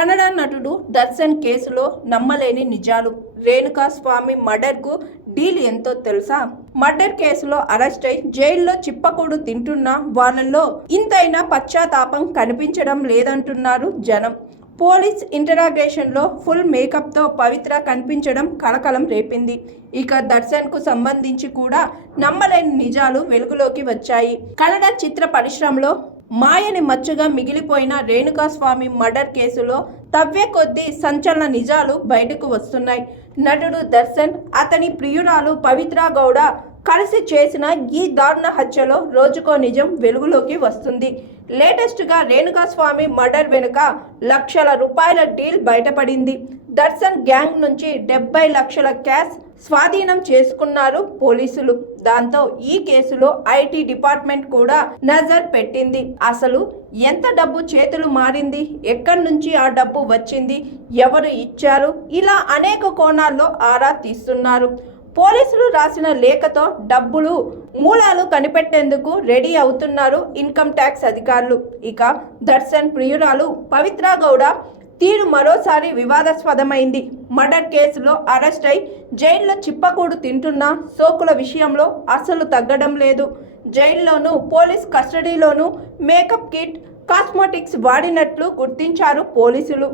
కన్నడ నటుడు దర్శన్ కేసులో నమ్మలేని నిజాలు. రేణుకా స్వామి మర్డర్కు డీల్ ఎంతో తెలుసా? మర్డర్ కేసులో అరెస్ట్ అయి జైల్లో చిప్పకూడు తింటున్న వాళ్ళల్లో ఇంతైనా పశ్చాత్తాపం కనిపించడం లేదంటున్నారు జనం. పోలీస్ ఇంటరాగేషన్లో ఫుల్ మేకప్తో పవిత్ర కనిపించడం కలకలం రేపింది. ఇక దర్శన్కు సంబంధించి కూడా నమ్మలేని నిజాలు వెలుగులోకి వచ్చాయి. కన్నడ చిత్ర పరిశ్రమలో మాయని మచ్చుగా మిగిలిపోయిన రేణుకా స్వామి మర్డర్ కేసులో తవ్వే కొద్దీ సంచలన నిజాలు బయటకు వస్తున్నాయి. నటుడు దర్శన్, అతని ప్రియురాలు పవిత్ర గౌడ కలిసి చేసిన ఈ దారుణ హత్యలో రోజుకో నిజం వెలుగులోకి వస్తుంది. లేటెస్ట్గా రేణుకా స్వామి మర్డర్ వెనుక లక్షల రూపాయల డీల్ బయటపడింది. దర్శన్ గ్యాంగ్ నుంచి 70 లక్షల క్యాష్ స్వాధీనం చేసుకున్నారు పోలీసులు. దాంతో ఈ కేసులో ఐటీ డిపార్ట్మెంట్ కూడా నజర్ పెట్టింది. అసలు ఎంత డబ్బు చేతులు మారింది, ఎక్కడి నుంచి ఆ డబ్బు వచ్చింది, ఎవరు ఇచ్చారు, ఇలా అనేక కోణాల్లో ఆరా తీస్తున్నారు. పోలీసులు రాసిన లేఖతో డబ్బులు మూలాలు కనిపెట్టేందుకు రెడీ అవుతున్నారు ఇన్కమ్ ట్యాక్స్ అధికారులు. ఇక దర్శన్ ప్రియురాలు పవిత్ర గౌడ తీరు మరోసారి వివాదాస్పదమైంది. మర్డర్ కేసులో అరెస్ట్ అయి జైల్లో చిప్పకూడు తింటున్న సోకుల విషయంలో అసలు తగ్గడం లేదు. జైల్లోనూ పోలీస్ కస్టడీలోనూ మేకప్ కిట్, కాస్మెటిక్స్ వాడినట్లు గుర్తించారు పోలీసులు.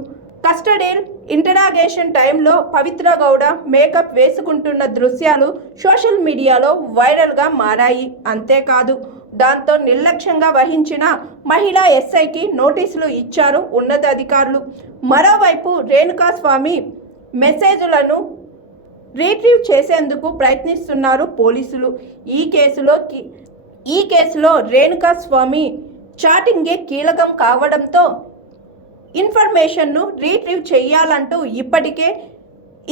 కస్టడీ ఇంటరాగేషన్ టైంలో పవిత్ర గౌడ మేకప్ వేసుకుంటున్న దృశ్యాలు సోషల్ మీడియాలో వైరల్గా మారాయి. అంతేకాదు, దాంతో నిర్లక్ష్యంగా వహించిన మహిళా ఎస్ఐకి నోటీసులు ఇచ్చారు ఉన్నతాధికారులు. మరోవైపు రేణుకా స్వామి మెసేజ్లను రీట్రీవ్ చేసేందుకు ప్రయత్నిస్తున్నారు పోలీసులు. ఈ కేసులో రేణుకా స్వామి చాటింగే కీలకం కావడంతో ఇన్ఫర్మేషన్ను రీట్రీవ్ చేయాలంటూ ఇప్పటికే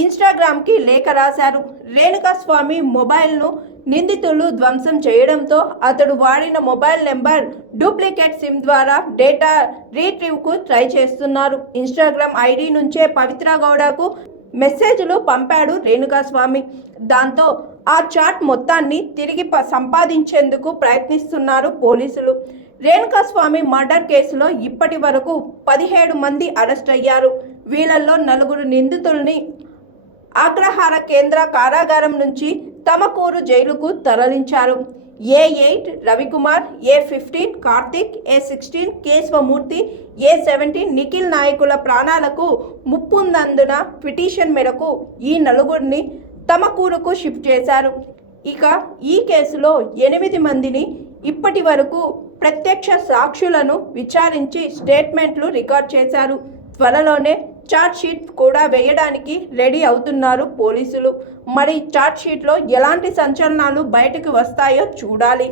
ఇన్స్టాగ్రామ్కి లేఖ రాశారు. రేణుకా స్వామి మొబైల్ను నిందితులు ధ్వంసం చేయడంతో అతడు వాడిన మొబైల్ నెంబర్ డూప్లికేట్ సిమ్ ద్వారా డేటా రీట్రీవ్కు ట్రై చేస్తున్నారు. ఇన్స్టాగ్రామ్ ఐడి నుంచే పవిత్ర గౌడకు మెసేజ్లు పంపాడు రేణుకా స్వామి. దాంతో ఆ చాట్ మొత్తాన్ని తిరిగి సంపాదించేందుకు ప్రయత్నిస్తున్నారు పోలీసులు. రేణుకా స్వామి మర్డర్ కేసులో ఇప్పటి వరకు 17 మంది అరెస్ట్ అయ్యారు. వీళ్ళల్లో 4 నిందితుల్ని అగ్రహార కేంద్ర కారాగారం నుంచి తమకూరు జైలుకు తరలించారు. A8 Ravikumar, A15 Karthik, A16 Keshavamurthy, A17 Nikhil నాయకుల ప్రాణాలకు ముప్పుందందున పిటిషన్ మేరకు ఈ 4 తమకూరుకు షిఫ్ట్ చేశారు. ఇక ఈ కేసులో 8 మందిని ఇప్పటి వరకు ప్రత్యక్ష సాక్షులను విచారించి స్టేట్మెంట్లు రికార్డ్ చేశారు. త్వరలోనే ఛార్జ్ షీట్ కూడా వేయడానికి రెడీ అవుతున్నారు పోలీసులు. మరి ఛార్జ్ షీట్లో ఎలాంటి సంచలనాలు బయటకు వస్తాయో చూడాలి.